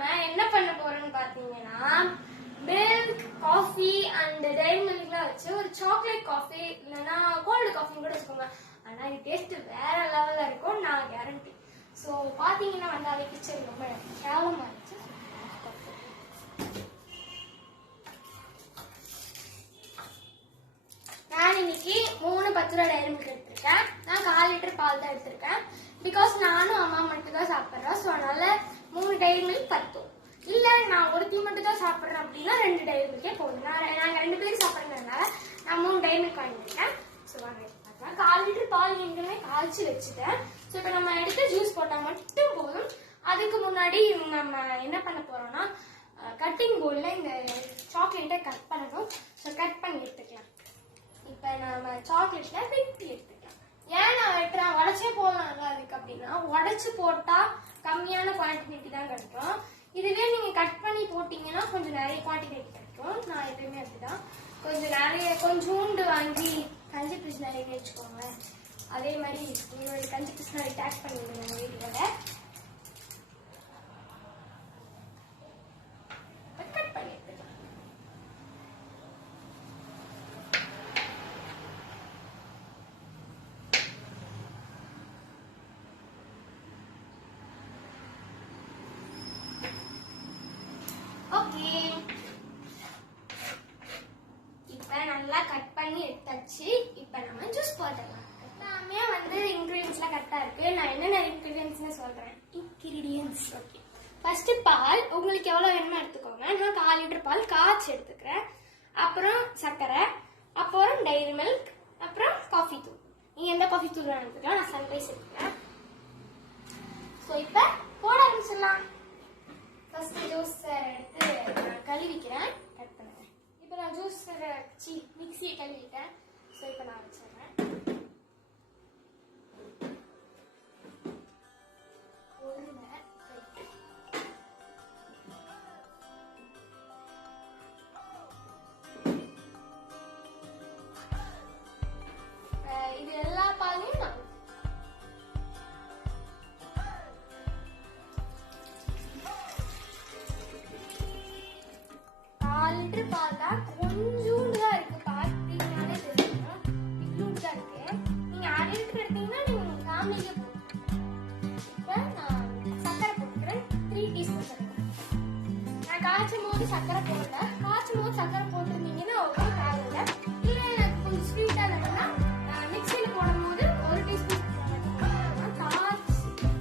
நாம என்ன பண்ண போறோம்னு பாத்தீங்கன்னா மில்க் காஃபி அண்ட் டைரி மில்க்லாம் வச்சு ஒரு சாக்லேட் காஃபி இல்லைன்னா கோல்டு காஃபின்னு கூட வச்சுக்கோங்க. ஆனா இது டேஸ்ட் வேற லெவல்ல இருக்கும், நான் கேரண்டி. ஸோ பாத்தீங்கன்னா வந்தாலே கிச்சன் ரொம்ப கேவலமா இருந்துச்சு. நான் இன்னைக்கு 3 10 ரூபா டைரி மில்க் எடுத்திருக்கேன். நான் 1/4 லிட்டர் பால் தான் எடுத்திருக்கேன். பிகாஸ் நானும் அம்மா மட்டும் தான் சாப்பிட்றேன். ஸோ அதனால 3 டைரி மில்க் பத்தும். இல்ல நான் ஒருத்தி மட்டும் தான் சாப்பிட்றேன் அப்படின்னா 2 டைரி மில்கே போதும். நாங்க 2 பேரும் சாப்பிட்றதுனால நான் 3 டைரி மில்க் வாங்கியிருக்கேன். ஸோ வாங்க பார்க்கலாம். 1/4 லிட்டர் பால் ஏற்கனவே காய்ச்சி வச்சுட்டேன். ஸோ இப்போ நம்ம எடுத்து ஜூஸ் போட்டால் மட்டும் போதும். அதுக்கு முன்னாடி நம்ம என்ன பண்ண போறோம்னா கட்டிங் போர்டில் இந்த சாக்லேட்டை கட் பண்ணணும். ஸோ கட் பண்ணி எடுத்துக்கலாம். இப்போ நம்ம சாக்லேட்ல வெட்டி எடுத்துக்கலாம். ஏன் நான் வெட்டுறேன், உடச்சே போடலாம் அதுக்கு அப்படின்னா, உடச்சு போட்டா கம்மியான குவான்டிட்டி தான் கிடைக்கும். இதுவே நீங்க கட் பண்ணி போட்டீங்கன்னா கொஞ்சம் நிறைய குவான்டிட்டி கிடைக்கும். நான் எப்பயுமே அப்படிதான் கொஞ்சோண்டு வாங்கி கஞ்சி பிஸ்னரி வச்சுக்கோங்க. அதே மாதிரி உங்களுடைய கஞ்சி பிஸ்னரி டேக் பண்ணிடுங்க வீடியோட. கட் பண்ணி எடுத்துக்கலாம். ஓகே, இப்ப நல்லா கட் பண்ணி எடுத்தாச்சு. இப்ப நம்ம ஜூஸ் போட்டுடலாம். எல்லாமே இன்கிரீடியன்ஸ்லாம் கரெக்டா இருக்கு. நான் என்னென்ன இன்கிரீடியன்ஸ்னு சொல்றேன். Ingredients okay. ஃபர்ஸ்ட் பால் உங்களுக்கு எவ்வளவு வேணுமோ எடுத்துக்கோங்க. நான் 1/4 லிட்டர் பால் காய்ச்சி எடுத்துக்கிறேன். அப்புறம் சர்க்கரை, அப்புறம் டைரி மில்க், அப்புறம் காஃபி தூள். நீங்க எந்த காஃபி தூள் வேணும் எடுத்துக்கலாம். நான் சன்ரைஸ் எடுத்துக்கிறேன். ஸோ இப்ப போட ஆரம்பிச்சிடலாம். ஃபர்ஸ்ட் ஜூஸர் எடுத்து நான் கழுவிக்கிறேன். கட் பண்ணுறேன். இப்போ நான் ஜூஸரை மிக்சியை கழுவிட்டேன். ஸோ இப்போ நான் வச்சிடுறேன். இது எல்லா பாலையும் நான் 1/4 லிட்டர் பால் தான். கொஞ்சூண்டு தான் இருக்கு, பார்த்தீங்கன்னாலே தெரியும். இவ்வளோண்டு தான் இருக்கு. நீங்க 1/2 லிட்டர் எடுத்தீங்கன்னா நீங்க ஃபேமிலிக்கே போதும். இப்போ நான் சர்க்கரை போட்டுக்கிறேன். 3 டீஸ்பூன் சர்க்கரை. நான் காய்ச்சும் போது சர்க்கரை போடல. காய்ச்சும் போது சர்க்கரை போட்டிருந்தீங்கன்னா ஒவ்வொரு தேவையில்லை. இல்லை எனக்கு கொஞ்சம் ஸ்வீட்டா இல்லைன்னா மிக்சியில் போடும் போது 1 டீஸ்பூன்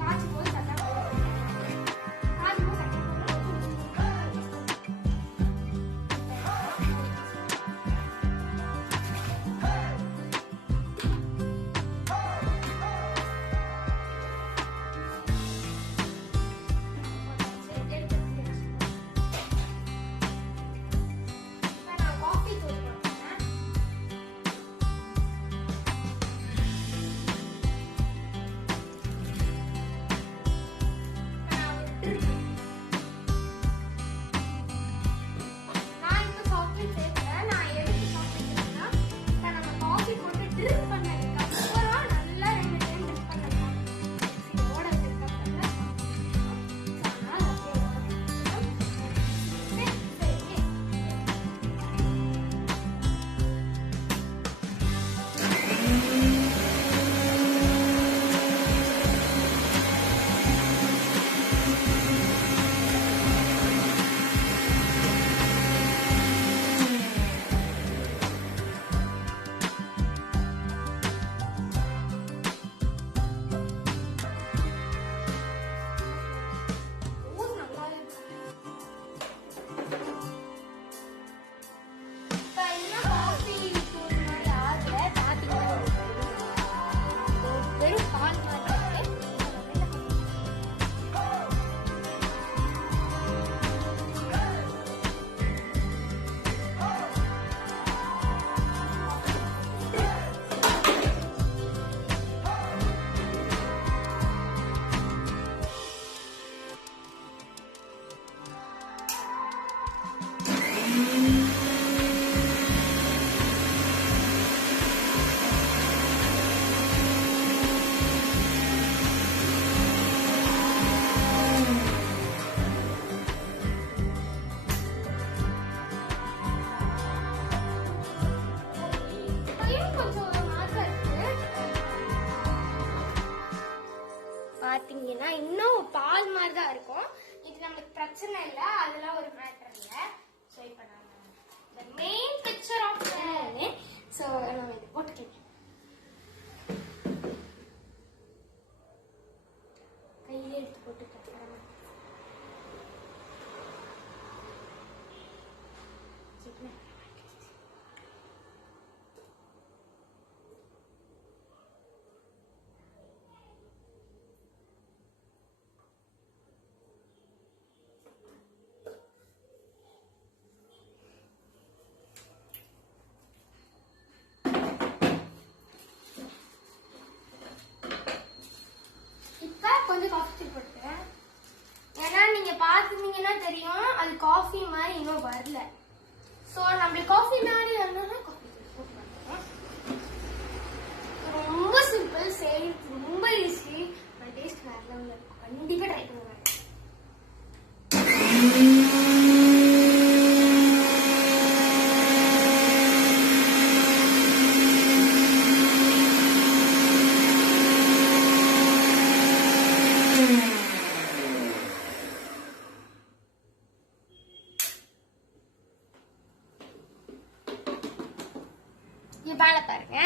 காய்ச்சும் போது சர்க்கரை போடுறேன். காய்ச்சும் போது சர்க்கரை காஃபி எடுத்தீங்கன்னா இன்னும் பால் மாதிரி தான் இருக்கும். இது நம்மளுக்கு பிரச்சனை இல்லை, அதெல்லாம் ஒரு மேட்டர் இல்லை. ஸோ இப்போ நான் the main picture of the so நம்ம இது போட்டுக்கலாம். கையிலே எடுத்து போட்டுக்கலாம். கொஞ்சம் காஃபி தூள் போட்டுக்கிறேன். ஏன்னா நீங்க பாத்துட்டீங்கன்னா தெரியும் அது காஃபி மாதிரி இன்னும் வரல. ஸோ நம்மளுக்கு காஃபி மாதிரி வரணும்னா காஃபி தூள் போட்டுக்கலாம். ரொம்ப சிம்பிள், செய்யறது ரொம்ப ஈஸி. டேஸ்ட் வேற லெவல்ல இருக்கும். கண்டிப்பா ட்ரை பண்ணுங்க. மேல பாருங்க,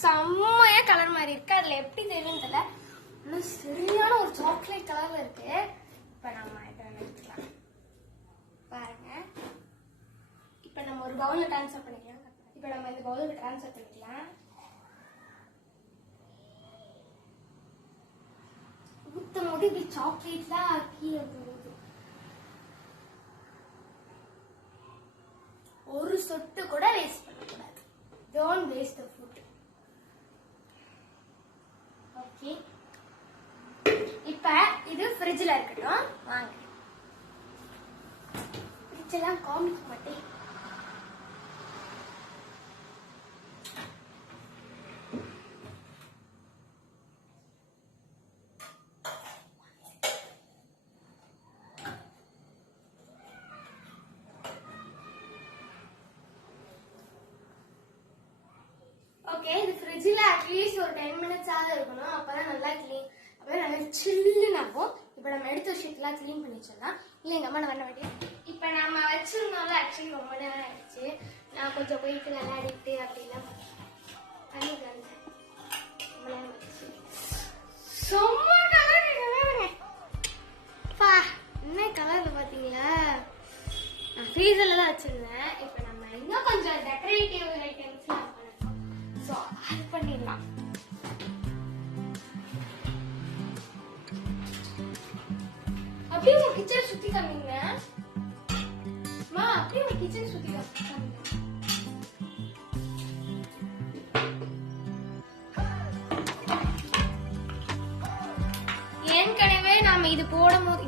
செம்மையா கலர் மாதிரி இருக்கு. அதுல எப்படி தெரியும் தெரியல, இன்னும் சரியான ஒரு சாக்லேட் கலர்ல இருக்கு. இப்ப நம்ம இதை எடுத்துக்கலாம் பாருங்க. இப்ப நம்ம ஒரு பவுல்ல ட்ரான்ஸ்ஃபர் பண்ணிக்கலாம். இப்ப நம்ம இந்த பவுலுக்கு ட்ரான்ஸ்ஃபர் பண்ணிக்கலாம். ஊத்தும் போது இப்படி சாக்லேட்லாம் கீழே போகுது. ஒரு சொட்டு கூட வேஸ்ட் பண்ணக்கூடாது. Don't waste the food. Okay. இப்ப இது ஃப்ரிட்ஜ்ல இருக்கட்டும். வாங்க. ஃப்ரிட்ஜ்லாம் காமிக்க மாட்டேன். ஓகே, இது ஃப்ரிட்ஜ்ல அட்லீஸ்ட் ஒரு 10 minutes ஆக இருக்கணும். அப்பதான் நல்லா க்ளீன், அப்பதான் நல்லா சில்லுன்னு ஆகும். இப்போ நம்ம எடுத்த விஷயத்தெல்லாம் க்ளீன் பண்ணி வச்சிடலாம். இல்லை எங்க அம்மா நான் பண்ண வேண்டிய இப்போ நம்ம வச்சிருந்தோம்ல, ஆக்சுவலி ரொம்ப நேரம் ஆயிடுச்சு. நான் கொஞ்சம் போயிட்டு விளையாடிட்டு அப்படிலாம் பண்ணிட்டு வந்தேன். ரொம்ப நேரம் ஆயிடுச்சு. ரொம்ப கலர் பா, என்ன கலர்ல பாத்தீங்களா? நான் ஃப்ரீசர்ல தான் வச்சிருந்தேன். இப்போ நம்ம இன்னும் கொஞ்சம் டெக்கரேட்டிவ் ஐட்டம்ஸ்லாம் சோ அது பண்ணிடலாம். அப்படியே உங்க கிச்சன் சுத்தி காமிங்க. அப்படியே உங்க கிச்சன் சுத்தி காமிங்க. ஏற்கனவே நாம இது போடும் போது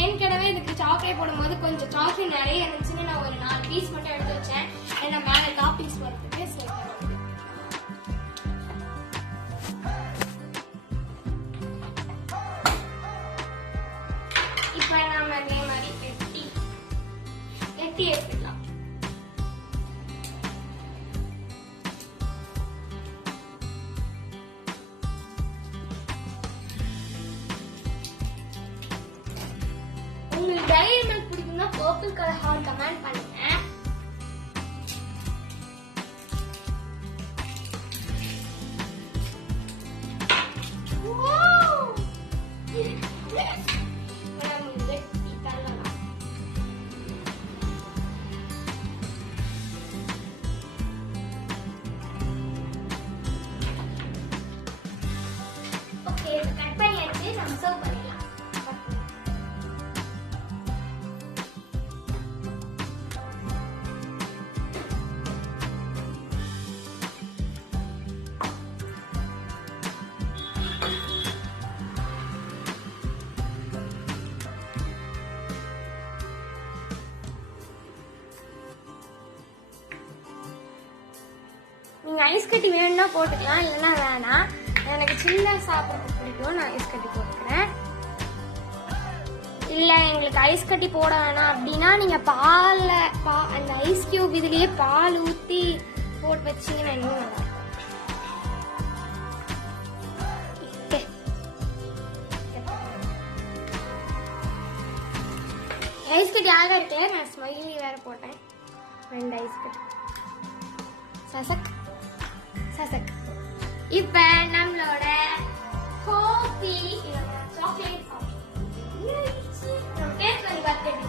ஏற்கனவே இதுக்கு சாக்லேட் போடும் போது கொஞ்சம் சாக்லேட் நிறைய இருந்துச்சுன்னு நான் ஒரு 4 பீஸ் மட்டும் எடுத்து வச்சேன். ஏன்னா மேல டாப்பிங்ஸ் வரதுக்கு இப்ப நாம அதே மாதிரி எட்டி எடுத்துக்கலாம். உங்களுக்கு டைரி மில்க் பிடிக்கும்னா பர்பிள் கலர் ஹார்ட் கமெண்ட் பண்ணுங்க. நீங்க ஐஸ் கட்டி வேணும்னா போட்டுக்கலாம், இல்லைன்னா வேணாம். எனக்கு சின்ன சாப்பிட்றது பிடிக்கும், நான் ஐஸ் கட்டி போட்டுக்கிறேன். இல்ல எங்களுக்கு ஐஸ் கட்டி போட வேணாம் அப்படின்னா நீங்க பால்ல அந்த ஐஸ் கியூப் இதுலயே பால் ஊத்தி போட்டு வச்சீங்கன்னா இன்னும் நல்லா இருக்கும். ஐஸ் கட்டி அழகா இருக்கு. நான் ஸ்மைலி வேற போட்டேன். 2 ஐஸ் கட்டி. சசக் சசக். இப்ப நம்மளோட காஃபி சாக்லேட் காஃபி நம்ம டேஸ்ட் பண்ணி பார்த்துட்டு